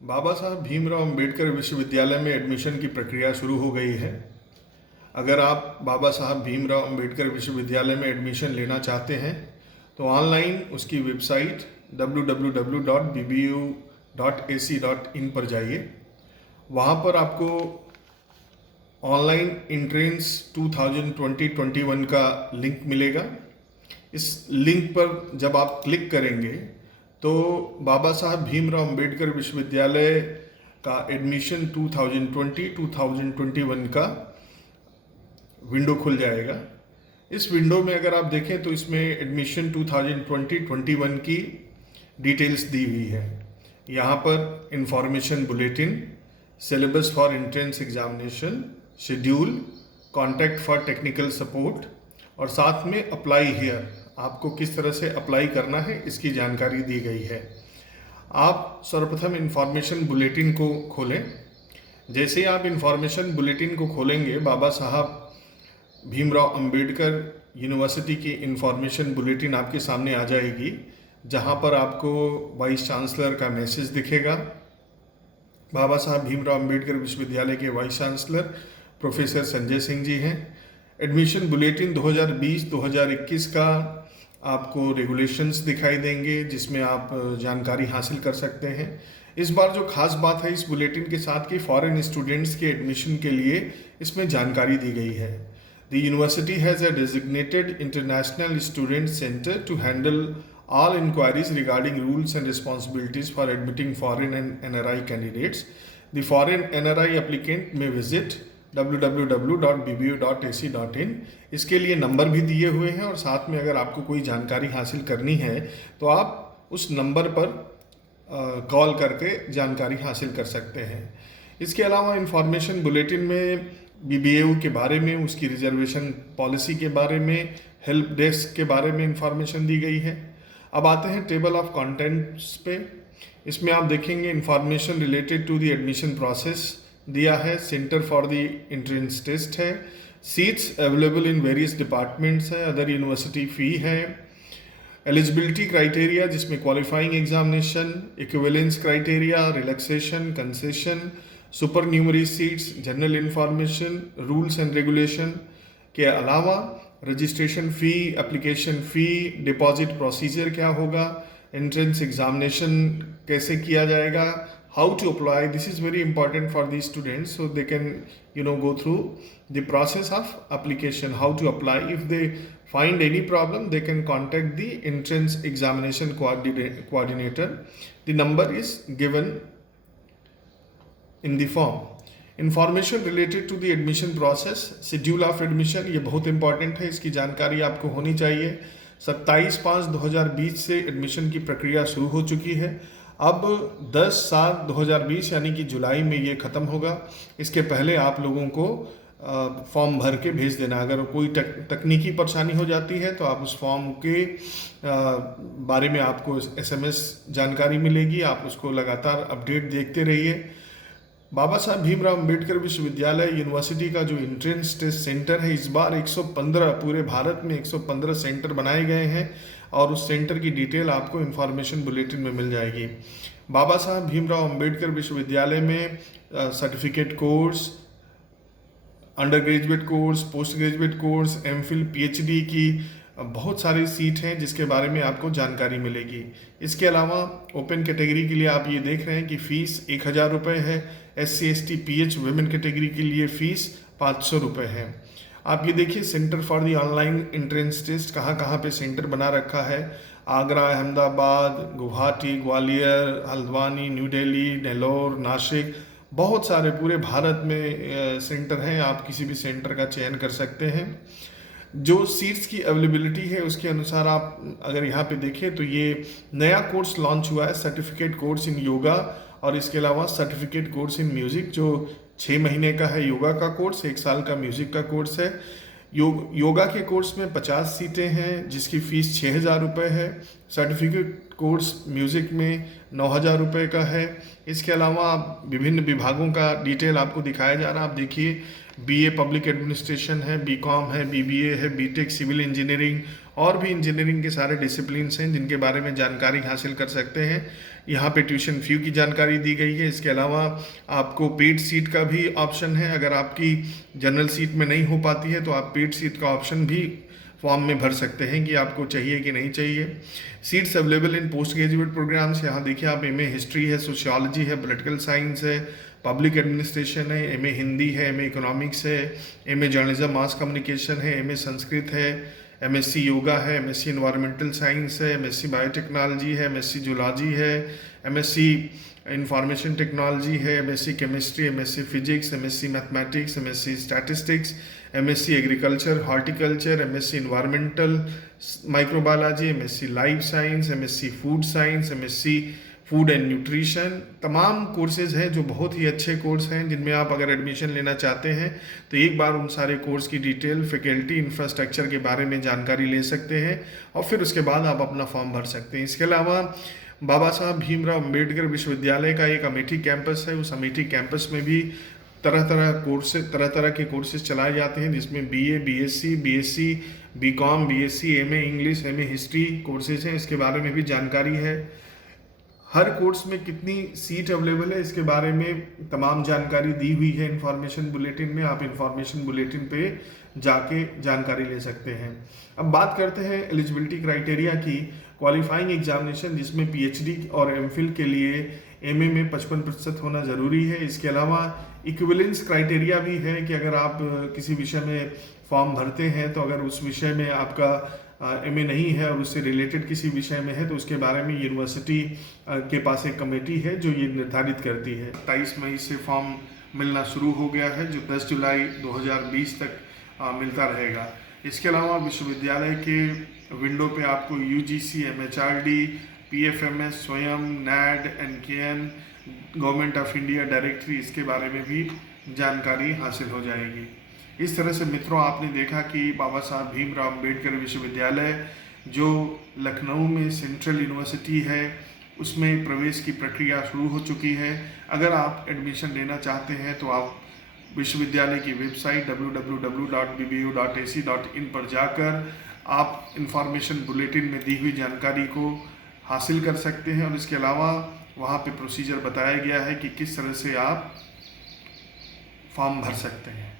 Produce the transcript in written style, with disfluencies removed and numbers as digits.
बाबा साहब भीमराव अंबेडकर विश्वविद्यालय में एडमिशन की प्रक्रिया शुरू हो गई है। अगर आप बाबा साहब भीमराव अंबेडकर विश्वविद्यालय में एडमिशन लेना चाहते हैं तो ऑनलाइन उसकी वेबसाइट www.bbu.ac.in पर जाइए। वहाँ पर आपको ऑनलाइन एंट्रेंस 2020-21 का लिंक मिलेगा। इस लिंक पर जब आप क्लिक करेंगे तो बाबा साहब भीमराव अंबेडकर विश्वविद्यालय का एडमिशन 2020-2021 का विंडो खुल जाएगा। इस विंडो में अगर आप देखें तो इसमें एडमिशन 2020-21 की डिटेल्स दी हुई है। यहाँ पर information bulletin, syllabus for entrance examination, schedule, contact for technical support और साथ में अप्लाई हियर, आपको किस तरह से अप्लाई करना है इसकी जानकारी दी गई है। आप सर्वप्रथम इंफॉर्मेशन बुलेटिन को खोलें। जैसे ही आप इंफॉर्मेशन बुलेटिन को खोलेंगे, बाबा साहब भीमराव अंबेडकर यूनिवर्सिटी की इंफॉर्मेशन बुलेटिन आपके सामने आ जाएगी, जहां पर आपको वाइस चांसलर का मैसेज दिखेगा। बाबा साहब भीमराव अंबेडकर विश्वविद्यालय के vice chancellor professor Sanjay Singh ji हैं। एडमिशन बुलेटिन 2020-2021 का आपको रेगुलेशंस दिखाई देंगे, जिसमें आप जानकारी हासिल कर सकते हैं। इस बार जो खास बात है इस बुलेटिन के साथ कि फॉरेन स्टूडेंट्स के एडमिशन के लिए इसमें जानकारी दी गई है। The university has a designated international student centre to handle all inquiries regarding rules and responsibilities for admitting foreign and NRI candidates. The foreign NRI applicant may visit www.bbu.ac.in। इसके लिए नंबर भी दिए हुए हैं और साथ में अगर आपको कोई जानकारी हासिल करनी है तो आप उस नंबर पर कॉल करके जानकारी हासिल कर सकते हैं। इसके अलावा इंफॉर्मेशन बुलेटिन में BBU के बारे में, उसकी रिजर्वेशन पॉलिसी के बारे में, हेल्प डेस्क के बारे में इंफॉर्मेशन दी गई है। अब आते हैं टेबल ऑफ कंटेंट्स पे। इसमें आप देखेंगे information related to the admission process दिया है, centre for the entrance test है, seats available in various departments है, अदर यूनिवर्सिटी फ़ी है, एलिजिबिलिटी क्राइटेरिया जिसमें qualifying examination, equivalence criteria, relaxation, concession, supernumerary seats, general information, rules and regulation के अलावा registration fee, application fee, deposit procedure क्या होगा, entrance examination कैसे किया जाएगा, how to apply. This is very important for the students so they can go through the process of application, how to apply. If they find any problem they can contact the entrance examination coordinator. The number is given in the form. Information related to the admission process, schedule of admission, ये बहुत important है, इसकी जानकारी आपको होनी चाहिए। 27/5/2020 से admission की प्रक्रिया शुरू हो चुकी है। अब 10/7/2020 यानी कि जुलाई में ये ख़त्म होगा। इसके पहले आप लोगों को फॉर्म भर के भेज देना। अगर कोई तकनीकी परेशानी हो जाती है तो आप उस फॉर्म के बारे में आपको SMS जानकारी मिलेगी, आप उसको लगातार अपडेट देखते रहिए। बाबा साहब भीमराव अंबेडकर विश्वविद्यालय यूनिवर्सिटी का जो एंट्रेंस टेस्ट सेंटर है, इस बार 115 पूरे भारत में 115 सेंटर बनाए गए हैं और उस सेंटर की डिटेल आपको इंफॉर्मेशन बुलेटिन में मिल जाएगी। बाबा साहब भीमराव अंबेडकर विश्वविद्यालय में certificate course, under graduate course, post graduate course, MPhil PhD की बहुत सारी सीट हैं जिसके बारे में आपको जानकारी मिलेगी। इसके अलावा ओपन कैटेगरी के लिए आप ये देख रहे हैं कि फ़ीस 1000 रुपये है। SC ST PH women category के लिए फ़ीस 500 रुपये है। आप ये देखिए centre for the online entrance test कहाँ कहाँ पे सेंटर बना रखा है। आगरा, अहमदाबाद, गुवाहाटी, ग्वालियर, हल्द्वानी, न्यू दिल्ली, नेल्लोर, नासिक, बहुत सारे पूरे भारत में सेंटर हैं। आप किसी भी सेंटर का चयन कर सकते हैं। जो सीट्स की अवेलेबिलिटी है उसके अनुसार आप अगर यहाँ पे देखें तो ये नया कोर्स लॉन्च हुआ है, सर्टिफिकेट कोर्स इन योगा, और इसके अलावा सर्टिफिकेट कोर्स इन म्यूज़िक जो 6 महीने का है योगा का कोर्स, 1 साल का म्यूज़िक का कोर्स है। योगा के कोर्स में 50 सीटें हैं जिसकी फ़ीस 6000 रुपये है। सर्टिफिकेट कोर्स म्यूज़िक में 9000 रुपये का है। इसके अलावा विभिन्न विभागों का डिटेल आपको दिखाया जा रहा है। आप देखिए BA पब्लिक एडमिनिस्ट्रेशन है, BCom है, BBA है, BTech सिविल इंजीनियरिंग और भी इंजीनियरिंग के सारे डिसिप्लिन्स हैं जिनके बारे में जानकारी हासिल कर सकते हैं। यहाँ पे ट्यूशन फ़ी की जानकारी दी गई है। इसके अलावा आपको पेड सीट का भी ऑप्शन है। अगर आपकी जनरल सीट में नहीं हो पाती है तो आप पेड सीट का ऑप्शन भी फॉर्म में भर सकते हैं कि आपको चाहिए कि नहीं चाहिए। Seats available in post graduate programmes, यहाँ देखिए आप एमए हिस्ट्री है, सोशियोलॉजी है, पॉलिटिकल साइंस है, पब्लिक एडमिनिस्ट्रेशन है, एमए हिंदी है, एमए इकोनॉमिक्स है, एमए जर्नलिज्म मास कम्युनिकेशन है, एमए संस्कृत है, एमएससी योगा है, एमएससी एनवायरमेंटल साइंस है, एमएससी बायोटेक्नोलॉजी है, एमएससी जूलॉजी है, एमएससी इंफॉर्मेशन टेक्नोलॉजी है, MSc chemistry, MSc physics, MSc mathematics, MSc statistics, MSc agriculture horticulture, MSc environmental microbiology, MSc life science, MSc food science, MSc food and nutrition, तमाम courses हैं जो बहुत ही अच्छे course हैं, जिनमें आप अगर एडमिशन लेना चाहते हैं तो एक बार उन सारे कोर्स की डिटेल, फैकल्टी, इंफ्रास्ट्रक्चर के बारे में जानकारी ले सकते हैं और फिर उसके बाद आप अपना फॉर्म भर सकते हैं। इसके अलावा बाबा साहब भीमराव अम्बेडकर विश्वविद्यालय का एक अमेठी कैंपस है। उस अमेठी कैंपस में भी तरह तरह के कोर्सेज चलाए जाते हैं, जिसमें BA, BSc, BSc, BCom, BSc, MA English, MA history courses हैं। इसके बारे में भी जानकारी है। हर कोर्स में कितनी सीट अवेलेबल है इसके बारे में तमाम जानकारी दी हुई है इंफॉर्मेशन बुलेटिन में। आप इंफॉर्मेशन बुलेटिन पे जाके जानकारी ले सकते हैं। अब बात करते हैं एलिजिबिलिटी क्राइटेरिया की। क्वालिफाइंग एग्जामिनेशन, जिसमें पीएचडी और एमफिल के लिए एमए में 55% होना ज़रूरी है। इसके अलावा इक्विवेलेंस क्राइटेरिया भी है कि अगर आप किसी विषय में फॉर्म भरते हैं तो अगर उस विषय में आपका एमए नहीं है और उससे रिलेटेड किसी विषय में है तो उसके बारे में यूनिवर्सिटी के पास एक कमेटी है जो ये निर्धारित करती है। 27 मई से फॉर्म मिलना शुरू हो गया है, जो 10 जुलाई 2020 तक मिलता रहेगा। इसके अलावा विश्वविद्यालय के विंडो पे आपको UGC, MHRD, PFMS, Swayam, NAD, NKN, government of India directory, इसके बारे में भी जानकारी हासिल हो जाएगी। इस तरह से मित्रों, आपने देखा कि बाबा साहब भीमराव अम्बेडकर विश्वविद्यालय जो लखनऊ में सेंट्रल यूनिवर्सिटी है, उसमें प्रवेश की प्रक्रिया शुरू हो चुकी है। अगर आप एडमिशन लेना चाहते हैं तो आप विश्वविद्यालय की वेबसाइट www.bbu.ac.in पर जाकर आप इंफॉर्मेशन बुलेटिन में दी हुई जानकारी को हासिल कर सकते हैं और इसके अलावा वहाँ पे प्रोसीजर बताया गया है कि किस तरह से आप फॉर्म भर सकते हैं।